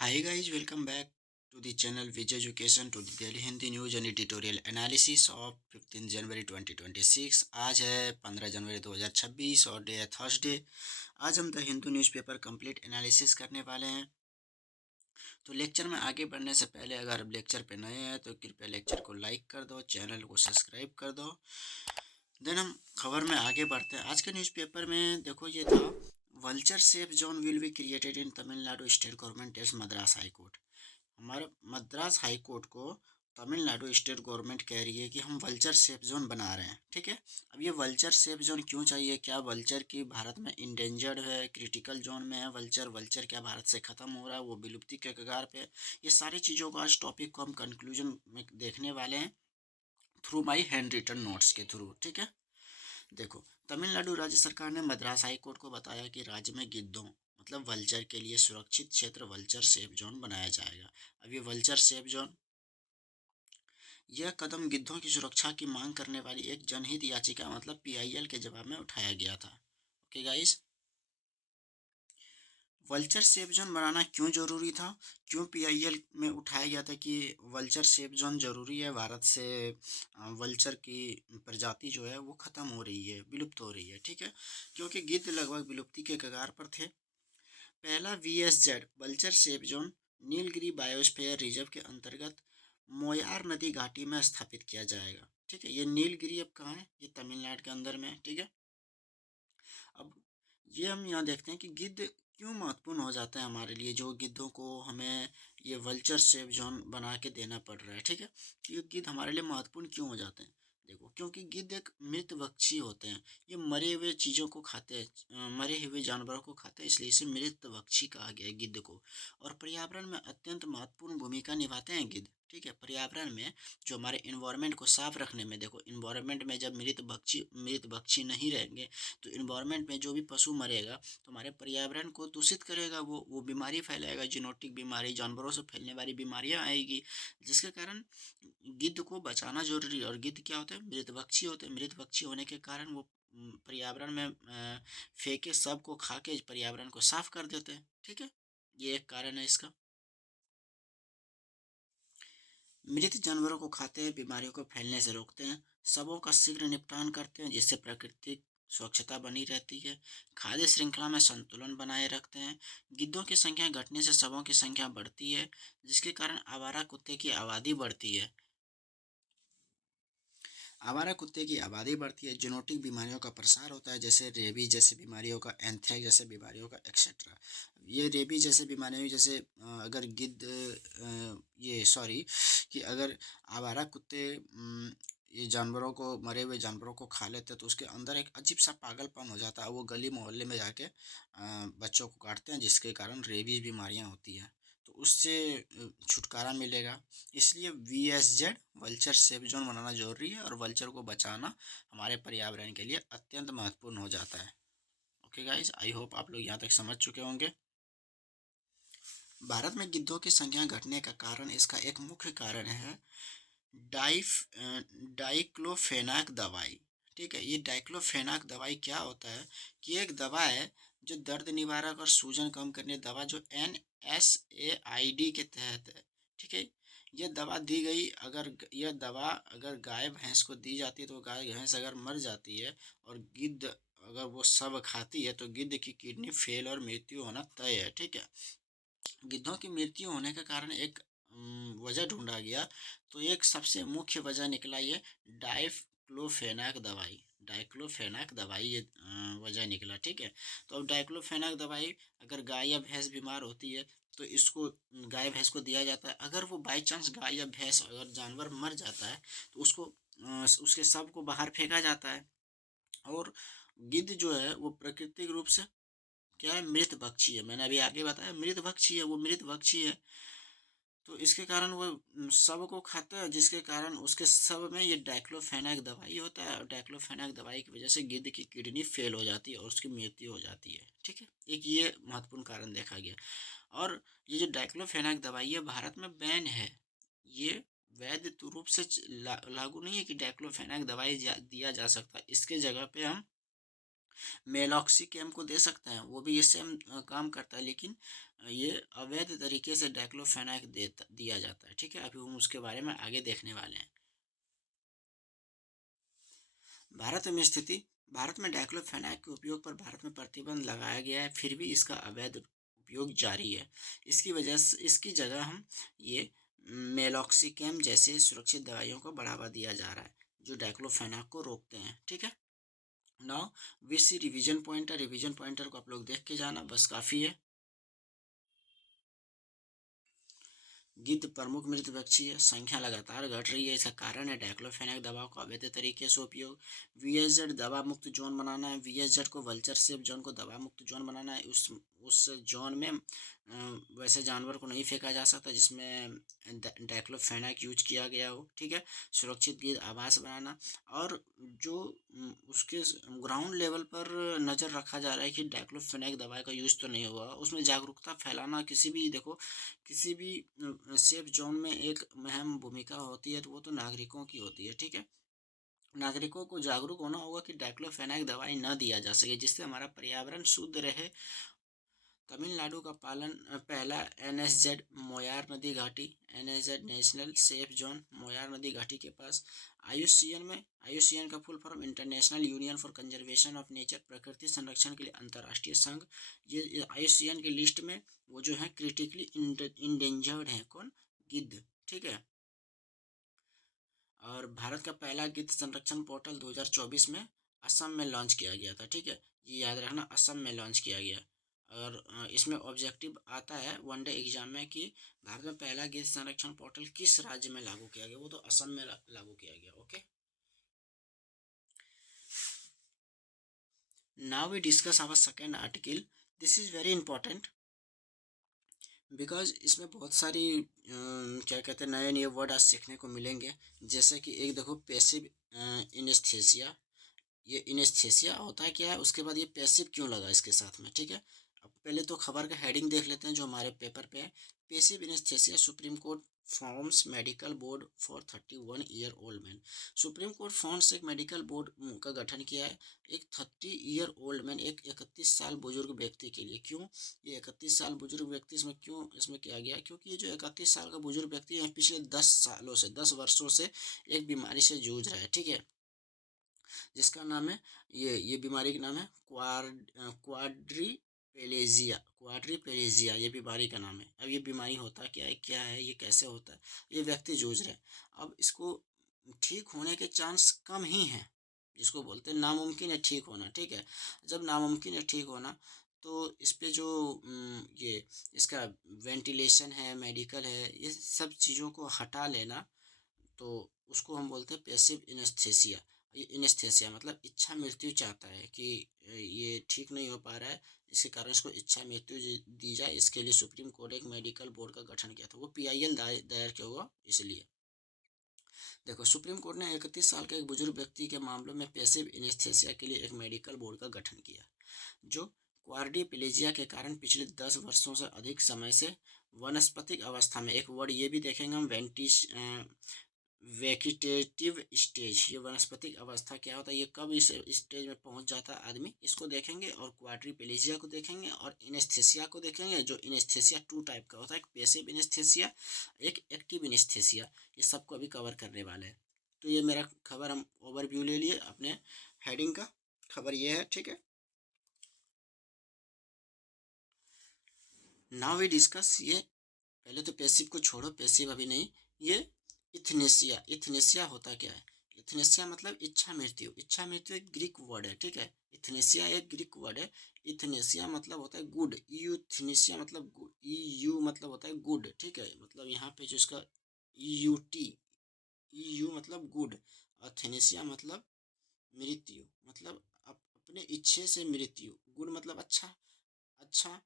Hi guys, welcome back to the channel Vijay Education to the Daily Hindi News and Editorial Analysis of 15 जनवरी 2026। आज है 15 जनवरी 2026 और day है Thursday. आज हम the Hindu newspaper complete analysis करने वाले हैं। तो लेक्चर में आगे बढ़ने से पहले अगर आप लेक्चर पे नए हैं तो कृपया लेक्चर को लाइक कर दो, चैनल को सब्सक्राइब कर दो। देन हम खबर में आगे बढ़ते हैं। आज के न्यूज़पेपर में देखो ये था, vulture safe zone will be created in Tamil Nadu state government test Madras high court. हमारे मद्रास हाई कोर्ट को तमिलनाडु स्टेट गवर्नमेंट कह रही है कि हम वल्चर सेफ जोन बना रहे हैं। ठीक है, अब ये वल्चर सेफ जोन क्यों चाहिए? क्या वल्चर की भारत में इंडेंजर्ड है, क्रिटिकल जोन में है वल्चर? वल्चर क्या भारत से ख़त्म हो रहा है, वो विलुप्ति के कगार पे? ये सारी चीज़ों को आज टॉपिक को हम कंक्लूजन में देखने वाले हैं through my hand written notes के थ्रू। ठीक है, देखो, तमिलनाडु राज्य सरकार ने मद्रास हाई कोर्ट को बताया कि राज्य में गिद्धों मतलब वल्चर के लिए सुरक्षित क्षेत्र वल्चर सेफ जोन बनाया जाएगा। अब ये वल्चर सेफ जोन, यह कदम गिद्धों की सुरक्षा की मांग करने वाली एक जनहित याचिका मतलब पीआईएल के जवाब में उठाया गया था। Okay guys, vulture safe zone बनाना क्यों जरूरी था, क्यों पीआईएल में उठाया गया था कि वल्चर सेफ जोन जरूरी है? भारत से वल्चर की प्रजाति जो है वो खत्म हो रही है, विलुप्त हो रही है। ठीक है, क्योंकि गिद्ध लगभग विलुप्ति के कगार पर थे। पहला VSZ vulture safe zone Nilgiri biosphere reserve के अंतर्गत मोयार नदी घाटी में स्थापित किया जाएगा। ठीक है, ये नीलगिरी अब कहाँ है? ये तमिलनाडु के अंदर में है। ठीक है, अब ये हम यहाँ देखते हैं कि गिद्ध क्यों महत्वपूर्ण हो जाता है हमारे लिए, जो गिद्धों को हमें ये वल्चर सेफ जोन बना के देना पड़ रहा है। ठीक है, ये गिद्ध हमारे लिए महत्वपूर्ण क्यों हो जाते हैं? देखो, क्योंकि गिद्ध एक मृत भक्षी होते हैं। ये मरे हुए चीज़ों को खाते हैं, मरे हुए जानवरों को खाते हैं, इसलिए इसे मृत भक्षी कहा गया है गिद्ध को। और पर्यावरण में अत्यंत महत्वपूर्ण भूमिका निभाते हैं गिद्ध। ठीक है, पर्यावरण में जो हमारे इन्वायरमेंट को साफ रखने में, देखो इन्वायरमेंट में जब मृत भक्षी नहीं रहेंगे तो इन्वायरमेंट में जो भी पशु मरेगा तो हमारे पर्यावरण को दूषित करेगा, वो बीमारी फैलाएगा, जीनोटिक बीमारी, जानवरों से फैलने वाली बीमारियां आएगी, जिसके कारण गिद्ध को बचाना जरूरी है। और गिद्ध क्या होते हैं? मृतभक्षी होते हैं। मृतभक्षी होने के कारण वो पर्यावरण में फेंके सब को खा के पर्यावरण को साफ कर देते हैं। ठीक है, ये एक कारण है इसका। मृत जानवरों को खाते हैं, बीमारियों को फैलने से रोकते हैं, शवों का शीघ्र निपटान करते हैं जिससे प्राकृतिक स्वच्छता बनी रहती है, खाद्य श्रृंखला में संतुलन बनाए रखते हैं। गिद्धों की संख्या घटने से शवों की संख्या बढ़ती है, जिसके कारण आवारा कुत्ते की आबादी बढ़ती है। आवारा कुत्ते की आबादी बढ़ती है, जेनेटिक बीमारियों का प्रसार होता है, जैसे रेबी जैसे बीमारियों का, एंथ्रेक्स जैसे बीमारियों का, एक्सेट्रा। ये रेबी जैसे बीमारियों जैसे अगर गिद्ध ये सॉरी कि अगर आवारा कुत्ते ये जानवरों को, मरे हुए जानवरों को खा लेते हैं तो उसके अंदर एक अजीब सा पागलपन हो जाता है। वो गली मोहल्ले में जाके बच्चों को काटते हैं, जिसके कारण रेबी बीमारियां होती हैं। तो उससे छुटकारा मिलेगा। इसलिए वीएसजेड वल्चर सेफ जोन बनाना जरूरी है और वल्चर को बचाना हमारे पर्यावरण के लिए अत्यंत महत्वपूर्ण हो जाता है। ओके गाइस, आई होप आप लोग यहाँ तक समझ चुके होंगे। भारत में गिद्धों की संख्या घटने का कारण, इसका एक मुख्य कारण है डाइक्लोफेनाक दवाई। ठीक है, ये डाइक्लोफेनाक दवाई क्या होता है कि एक दवा है जो दर्द निवारक और सूजन कम करने दवा, जो NSAID के तहत है। ठीक है, यह दवा दी गई, अगर यह दवा अगर गाय भैंस को दी जाती है तो गाय भैंस अगर मर जाती है और गिद्ध अगर वो सब खाती है तो गिद्ध की किडनी फेल और मृत्यु होना तय है। ठीक है, गिद्धों की मृत्यु होने के कारण एक वजह ढूंढा गया, तो एक सबसे मुख्य वजह निकला ये डाइक्लोफेनाक दवाई ये वजह निकला। ठीक है, तो अब डाइक्लोफेनाक दवाई अगर गाय या भैंस बीमार होती है तो इसको गाय भैंस को दिया जाता है। अगर वो बाई चांस गाय या भैंस अगर जानवर मर जाता है तो उसको उसके शव को बाहर फेंका जाता है। और गिद्ध जो है वो प्राकृतिक रूप से क्या है? मृत भक्षी है। मैंने अभी आगे बताया मृत भक्षी है, वो मृत भक्षी है। तो इसके कारण वो शव को खाता है, जिसके कारण उसके शव में ये डाइक्लोफेनाक दवाई होता है और डाइक्लोफेनाक दवाई की वजह से गिद्ध की किडनी फेल हो जाती है और उसकी मृत्यु हो जाती है। ठीक है, एक ये महत्वपूर्ण कारण देखा गया। और ये जो डाइक्लोफेनाक दवाई है भारत में बैन है। ये वैध रूप से लागू नहीं है कि डाइक्लोफेनाक दवाई दिया जा सकता है। इसके जगह पे हम मेलॉक्सिकैम को दे सकते हैं, वो भी इससे हम काम करता है, लेकिन ये अवैध तरीके से डाइक्लोफेनाक दिया जाता है, ठीक है। अभी हम उसके बारे में आगे देखने वाले हैं। भारत में स्थिति। भारत में डाइक्लोफेनाक के उपयोग पर भारत में प्रतिबंध लगाया गया है, फिर भी इसका अवैध उपयोग जारी है। इसकी वजह से इसकी जगह हम ये मेलॉक्सिकैम जैसे सुरक्षित दवाइयों को बढ़ावा दिया जा रहा है, जो डाइक्लोफेनाक को रोकते हैं, ठीक है। Now we see revision pointer को आप लोग देख के जाना, बस काफ़ी है। गिद्ध प्रमुख मृत पक्षी है, संख्या लगातार घट रही है। इसका कारण है डाइक्लोफेनाक दवा का अवैध तरीके से उपयोग। वीएसजेड दवा मुक्त जोन बनाना है। वीएसजेड को वल्चर सेफ जोन को दवा मुक्त जोन बनाना है। उस जोन में वैसे जानवर को नहीं फेंका जा सकता जिसमें डाइक्लोफेनाक यूज किया गया हो, ठीक है। सुरक्षित गिद्ध आवास बनाना, और जो उसके ग्राउंड लेवल पर नज़र रखा जा रहा है कि डाइक्लोफेनाक दवाई का यूज़ तो नहीं हुआ, उसमें जागरूकता फैलाना। किसी भी सेफ जोन में एक अहम भूमिका होती है, तो वो तो नागरिकों की होती है, ठीक है। नागरिकों को जागरूक होना होगा कि डाइक्लोफेनाक दवाई न दिया जा सके, जिससे हमारा पर्यावरण शुद्ध रहे। तमिलनाडु का पहला एनएसजेड मोयार नदी घाटी, एनएसजेड नेशनल सेफ जोन मोयार नदी घाटी के पास। आईयूसीएन का full form international union for conservation of nature, प्रकृति संरक्षण के लिए अंतर्राष्ट्रीय संघ। ये आईयूसीएन की लिस्ट में वो जो है क्रिटिकली इंडेंजर्ड है, कौन? गिद्ध, ठीक है। और भारत का पहला गिद्ध संरक्षण पोर्टल 2024 में असम में लॉन्च किया गया था, ठीक है। ये याद रखना, असम में लॉन्च किया गया। और इसमें ऑब्जेक्टिव आता है वनडे एग्जाम में कि भारत में पहला गिद्ध संरक्षण पोर्टल किस राज्य में लागू किया गया, वो तो असम में लागू किया गया, okay. Now we discuss our second article. This is very important because इसमें बहुत सारी क्या कहते हैं, नए नए वर्ड आज सीखने को मिलेंगे। जैसे कि एक देखो, पैसिव इनेस्थेसिया। ये इनेस्थेसिया होता है क्या है, उसके बाद ये पैसिव क्यों लगा इसके साथ में, ठीक है। अब पहले तो खबर का हेडिंग देख लेते हैं जो हमारे पेपर पे है। पैसिव इनेस्थेसिया Supreme Court forms medical board for 31 year old man. Supreme Court forms एक मेडिकल बोर्ड का गठन किया है एक 30 ईयर ओल्ड मैन, एक 31 साल बुजुर्ग व्यक्ति के लिए। क्यों ये 31 साल बुजुर्ग व्यक्ति इसमें क्यों इसमें किया गया? क्योंकि ये जो 31 साल का बुजुर्ग व्यक्ति है पिछले 10 सालों से 10 वर्षों से एक बीमारी से जूझ रहा है, ठीक है, जिसका नाम है ये बीमारी का नाम है क्वाड्रीपेलेजिया ये बीमारी का नाम है। अब ये बीमारी होता क्या है, ये कैसे होता है, ये व्यक्ति जूझ रहे हैं। अब इसको ठीक होने के चांस कम ही हैं, जिसको बोलते हैं नामुमकिन है ठीक होना, ठीक है। जब नामुमकिन है ठीक होना, तो इस पे जो ये इसका वेंटिलेशन है, मेडिकल है, ये सब चीज़ों को हटा लेना, तो उसको हम बोलते हैं पैसिव इनेस्थेसिया। ये इनेस्थेसिया मतलब इच्छा मृत्यु चाहता है कि ये ठीक नहीं हो पा रहा है, इसके कारण इसको इच्छा मृत्यु दी जाए। इसके लिए सुप्रीम कोर्ट एक मेडिकल बोर्ड का गठन किया था, वो पीआईएल दायर किया हुआ इसलिए। देखो, सुप्रीम कोर्ट ने 31 साल के एक बुजुर्ग व्यक्ति के मामलों में पैसिव इनेस्थेसिया के लिए एक मेडिकल बोर्ड का गठन किया, जो क्वाड्रिप्लेजिया के कारण पिछले 10 वर्षों से अधिक समय से वनस्पतिक अवस्था में, एक वर्ड ये भी देखेंगे हम, वेजिटेटिव स्टेज। ये वनस्पतिक अवस्था क्या होता है, ये कब इस स्टेज में पहुंच जाता है आदमी, इसको देखेंगे। और क्वाड्रिप्लेजिया को देखेंगे, और इनेस्थेसिया को देखेंगे। जो इनेस्थेसिया 2 टाइप का होता है, एक पैसिव इनेस्थेसिया, एक एक्टिव इनेस्थेसिया। ये सबको अभी कवर करने वाले हैं। तो ये मेरा खबर हम ओवरव्यू ले लिए अपने हेडिंग का, खबर ये है, ठीक है। नाउ वी डिस्कस ये, पहले तो पैसिव को छोड़ो, पैसिव अभी नहीं। ये इथनेसिया होता क्या है? इथनेसिया मतलब इच्छा मृत्यु। इच्छा मृत्यु एक ग्रीक वर्ड है, ठीक है। इथनेसिया एक ग्रीक वर्ड है। इथनेसिया मतलब होता है गुड। यूथनेसिया मतलब यू मतलब होता है गुड, ठीक है। मतलब यहाँ पे जो इसका यूटी, यू मतलब गुड, और थेनेसिया मतलब मृत्यु, मतलब अपने इच्छे से मृत्यु। गुड मतलब अच्छा, अच्छा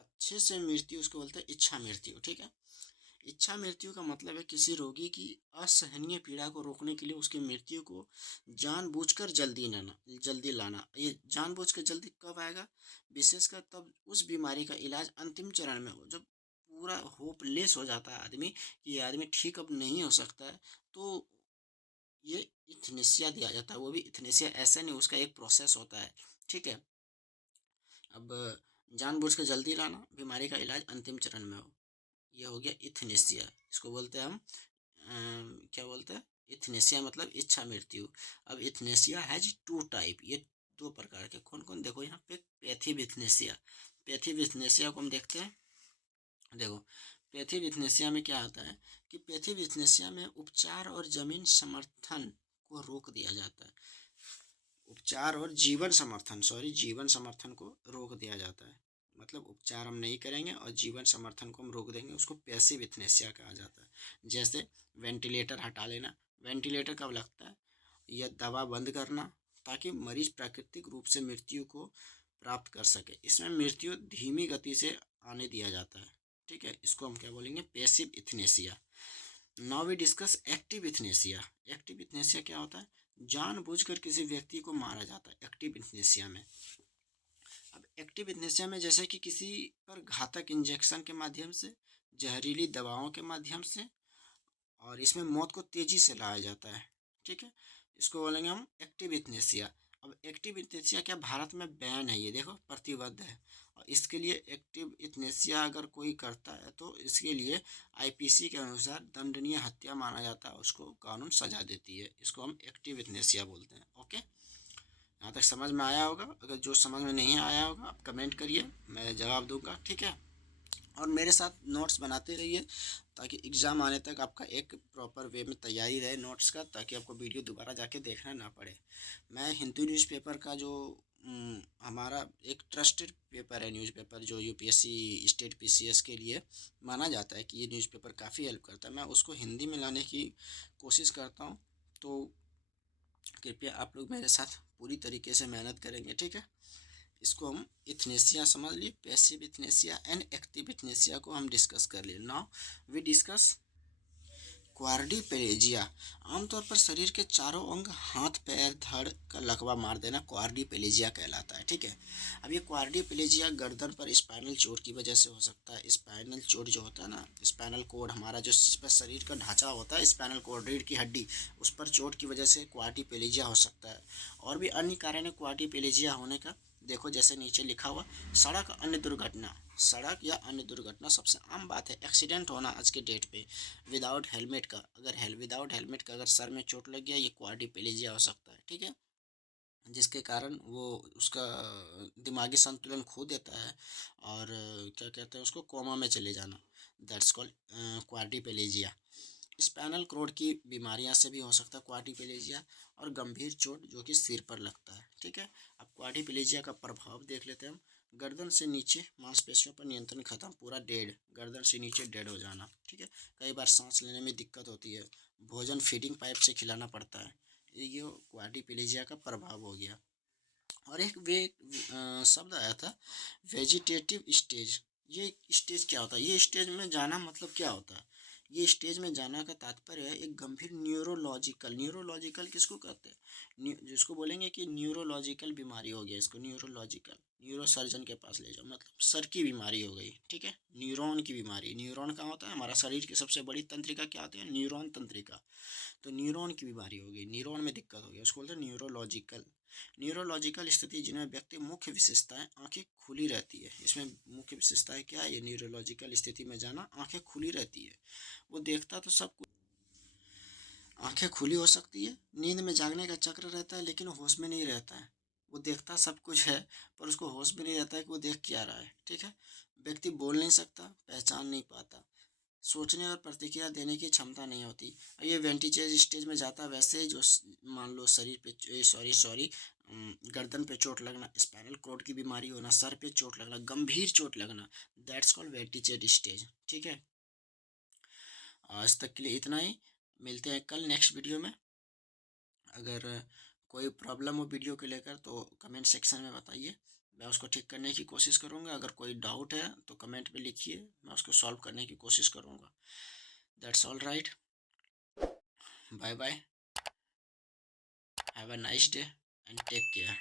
अच्छे से मृत्यु, उसको बोलते हैं इच्छा मृत्यु, ठीक है। इच्छा मृत्यु का मतलब है किसी रोगी की असहनीय पीड़ा को रोकने के लिए उसकी मृत्यु को जानबूझकर जल्दी लाना। ये जानबूझ कर जल्दी कब आएगा? विशेषकर तब उस बीमारी का इलाज अंतिम चरण में हो, जब पूरा होपलेस हो जाता है आदमी कि ये आदमी ठीक अब नहीं हो सकता है, तो ये इथनेसिया दिया जाता है। वो भी इथनेसिया ऐसा नहीं, उसका एक प्रोसेस होता है, ठीक है। अब जानबूझ के जल्दी लाना, बीमारी का इलाज अंतिम चरण में हो। ये हो गया इथनेसिया, इसको बोलते हैं हम क्या बोलते हैं, इथनेसिया मतलब इच्छा मृत्यु। अब इथनेसिया हैज टू टाइप, ये दो प्रकार के, कौन कौन, देखो यहाँ पे पैथिव इथनेसिया। पैथिव इथनेसिया को हम देखते हैं। देखो पैथिव इथनेसिया में क्या होता है कि पैथिव इथनेसिया में उपचार और जमीन समर्थन को रोक दिया जाता है। उपचार और जीवन समर्थन, सॉरी, जीवन समर्थन को रोक दिया जाता है। मतलब उपचार हम नहीं करेंगे और जीवन समर्थन को हम रोक देंगे, उसको पैसिव इथनेसिया कहा जाता है। जैसे वेंटिलेटर हटा लेना। वेंटिलेटर कब लगता है, या दवा बंद करना ताकि मरीज प्राकृतिक रूप से मृत्यु को प्राप्त कर सके। इसमें मृत्यु धीमी गति से आने दिया जाता है, ठीक है। इसको हम क्या बोलेंगे, passive euthanasia. Now we discuss active euthanasia. Active euthanasia क्या होता है, जानबूझकर किसी व्यक्ति को मारा जाता है एक्टिव इथनेसिया में। अब एक्टिव इथनेसिया में जैसे कि किसी पर घातक इंजेक्शन के माध्यम से, जहरीली दवाओं के माध्यम से, और इसमें मौत को तेजी से लाया जाता है, ठीक है। इसको बोलेंगे हम एक्टिव इथनेसिया। अब एक्टिव इथनेसिया क्या भारत में बैन है, ये देखो प्रतिबद्ध है। और इसके लिए एक्टिव इथनेसिया अगर कोई करता है तो इसके लिए आईपीसी के अनुसार दंडनीय हत्या माना जाता है, उसको कानून सजा देती है। इसको हम एक्टिव इथनेसिया बोलते हैं। ओके, यहाँ तक समझ में आया होगा। अगर जो समझ में नहीं आया होगा आप कमेंट करिए, मैं जवाब दूंगा, ठीक है। और मेरे साथ नोट्स बनाते रहिए ताकि एग्ज़ाम आने तक आपका एक प्रॉपर वे में तैयारी रहे नोट्स का, ताकि आपको वीडियो दोबारा जाके देखना ना पड़े। मैं हिंदू न्यूज़पेपर का जो हमारा एक ट्रस्टेड पेपर है, न्यूज़पेपर जो यूपीएससी स्टेट पीसीएस के लिए माना जाता है कि ये न्यूज़पेपर काफ़ी हेल्प करता है, मैं उसको हिंदी में लाने की कोशिश करता हूँ। तो कृपया आप लोग मेरे साथ पूरी तरीके से मेहनत करेंगे, ठीक है। इसको हम इथनेसिया समझ लिए, passive euthanasia and active euthanasia को हम डिस्कस कर लिए। Now we discuss quadriplegia. आमतौर पर शरीर के चारों अंग, हाथ पैर धड़ का लकवा मार देना क्वाड्रिप्लेजिया कहलाता है, ठीक है। अब ये क्वाड्रिप्लेजिया गर्दन पर स्पाइनल चोट की वजह से हो सकता है। स्पाइनल चोट जो होता है ना, स्पाइनल कोड हमारा जो शरीर का ढांचा होता है, स्पाइनल कोड रीढ़ की हड्डी, उस पर चोट की वजह से क्वाड्रिप्लेजिया हो सकता है। और भी अन्य कारण है क्वाड्रिप्लेजिया होने का, देखो जैसे नीचे लिखा हुआ, सड़क अन्य दुर्घटना। सड़क या अन्य दुर्घटना सबसे आम बात है, एक्सीडेंट होना आज के डेट पे विदाउट हेलमेट का। अगर विदाउट हेलमेट का अगर सर में चोट लग गया, ये क्वाड्रिप्लेजिया हो सकता है, ठीक है। जिसके कारण वो उसका दिमागी संतुलन खो देता है और क्या कहते हैं उसको, कोमा में चले जाना, that's called quadriplegia. Spinal cord की बीमारियां से भी हो सकता है क्वाड्रिप्लेजिया, और गंभीर चोट जो कि सिर पर लगता है, ठीक है। अब क्वाड्रिप्लेजिया का प्रभाव देख लेते हैं हम। गर्दन से नीचे मांसपेशियों पर नियंत्रण खत्म, पूरा डेड, गर्दन से नीचे डेड हो जाना, ठीक है। कई बार सांस लेने में दिक्कत होती है, भोजन फीडिंग पाइप से खिलाना पड़ता है, ये क्वाड्रिप्लेजिया का प्रभाव हो गया। और एक वे शब्द आया था वेजिटेटिव स्टेज। ये स्टेज क्या होता है, ये स्टेज में जाना मतलब क्या होता है, ये स्टेज में जाना का तात्पर्य है एक गंभीर न्यूरोलॉजिकल, न्यूरोलॉजिकल किसको कहते हैं, जिसको बोलेंगे कि न्यूरोलॉजिकल बीमारी हो गया, इसको न्यूरोलॉजिकल, न्यूरो सर्जन के पास ले जाओ, मतलब सर की बीमारी हो गई, ठीक है। न्यूरॉन की बीमारी, न्यूरॉन का होता है हमारा शरीर की सबसे बड़ी तंत्रिका क्या होती है, न्यूरॉन तंत्रिका। तो न्यूरॉन की बीमारी हो गई, न्यूरॉन में दिक्कत हो गई, उसको बोलते हैं न्यूरोलॉजिकल। न्यूरोलॉजिकल स्थिति जिनमें व्यक्ति मुख्य विशेषताएं, आंखें खुली रहती है, इसमें मुख्य विशेषताएं क्या है, ये न्यूरोलॉजिकल स्थिति में जाना, आंखें खुली रहती है, वो देखता तो सब कुछ, आंखें खुली हो सकती है, नींद में जागने का चक्र रहता है लेकिन होश में नहीं रहता है, वो देखता सब कुछ है पर उसको होश में नहीं रहता है कि वो देख क्या रहा है, ठीक है। व्यक्ति बोल नहीं सकता, पहचान नहीं पाता, सोचने और प्रतिक्रिया देने की क्षमता नहीं होती। ये वेंटिलेटर स्टेज में जाता है वैसे ही, जो मान लो शरीर पे, सॉरी गर्दन पे चोट लगना, स्पाइनल कॉर्ड की बीमारी होना, सर पे चोट लगना, गंभीर चोट लगना, दैट्स कॉल्ड वेंटिलेटर स्टेज, ठीक है। आज तक के लिए इतना ही, मिलते हैं कल नेक्स्ट वीडियो में। अगर कोई प्रॉब्लम हो वीडियो को लेकर तो कमेंट सेक्शन में बताइए, मैं उसको ठीक करने की कोशिश करूँगा। अगर कोई डाउट है तो कमेंट में लिखिए, मैं उसको सॉल्व करने की कोशिश करूँगा। That's all right, bye bye, have a nice day and take care.